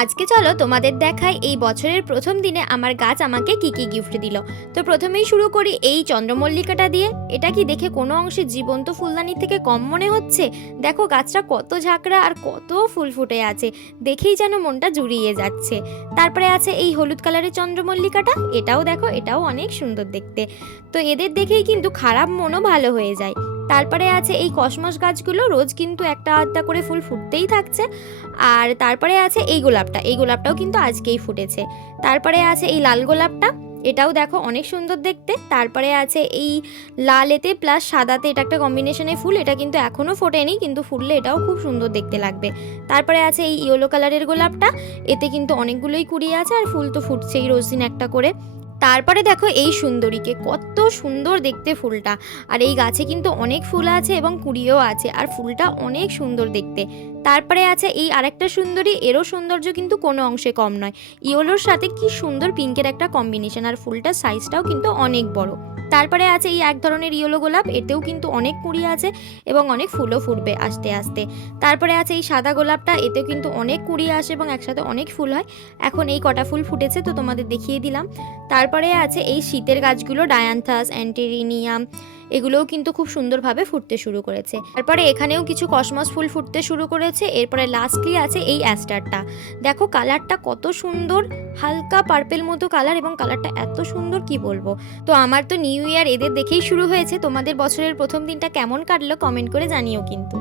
আজকে চলো তোমাদের দেখাই এই বছরের প্রথম দিনে আমার গাছ আমাকে কি কি গিফট দিল। তো প্রথমেই শুরু করি এই চন্দ্রমল্লিকাটা দিয়ে। এটা কি দেখে কোনো অংশে জীবন্ত ফুলদানি থেকে কম মনে হচ্ছে? দেখো গাছটা কত ঝাঁকড়া আর কত ফুল ফুটে আছে, দেখেই যেন মনটা জুড়িয়ে যাচ্ছে। তারপরে আছে এই হলুদ কালারের চন্দ্রমল্লিকাটা, এটাও দেখো, এটাও অনেক সুন্দর দেখতে। তো এদের দেখেই কিন্তু খারাপ মনও ভালো হয়ে যায়। তারপরে আছে এই কসমস গাছগুলো, রোজ কিন্তু একটা আধটা করে ফুল ফুটতেই থাকছে। আর তারপরে আছে এই গোলাপটা, এই গোলাপটাও কিন্তু আজকেই ফুটেছে। তারপরে আছে এই লাল গোলাপটা, এটাও দেখো অনেক সুন্দর দেখতে। তারপরে আছে এই লালেতে প্লাস সাদাতে, এটা একটা কম্বিনেশনের ফুল, এটা কিন্তু এখনও ফোটেনি, কিন্তু ফুললে এটাও খুব সুন্দর দেখতে লাগবে। তারপরে আছে এই ইয়েলো কালারের গোলাপটা, এতে কিন্তু অনেকগুলোই কুড়ি আছে আর ফুল তো ফুটছেই রোজ দিন একটা করে। তারপরে দেখো এই সুন্দরীকে, কত সুন্দর দেখতে ফুলটা। আর এই গাছে কিন্তু অনেক ফুল আছে এবং কুড়িও আছে, আর ফুলটা অনেক সুন্দর দেখতে। তারপরে আছে এই আরেকটা সুন্দরী, এরও সৌন্দর্য কিন্তু কোনো অংশে কম নয়। ইয়েলোর সাথে কি সুন্দর পিঙ্কের একটা কম্বিনেশন, আর ফুলটার সাইজটাও কিন্তু অনেক বড়। তারপরে আছে এই এক ধরনের ইয়েলো গোলাপ, এতেও কিন্তু অনেক কুড়ি আছে এবং অনেক ফুলও ফুটবে আস্তে আস্তে। তারপরে আছে এই সাদা গোলাপটা, এতেও কিন্তু অনেক কুড়ি আসে এবং একসাথে অনেক ফুল হয়। এখন এই কটা ফুল ফুটেছে তো তোমাদের দেখিয়ে দিলাম। তারপরে আছে এই শীতের গাছগুলো, ডায়ান্থাস, অ্যান্টেরিনিয়াম, এগুলোও কিন্তু খুব সুন্দরভাবে ফুটতে শুরু করেছে। তারপরে এখানেও কিছু কসমস ফুল ফুটতে শুরু করেছে। এরপরে লাস্টলি আছে এই অ্যাস্টারটা, দেখো কালারটা কত সুন্দর, হালকা পার্পেল মতো কালার এবং কালারটা এত সুন্দর কি বলবো। তো আমার তো নিউ ইয়ার এদের দেখেই শুরু হয়েছে। তোমাদের বছরের প্রথম দিনটা কেমন কাটলো কমেন্ট করে জানিও কিন্তু।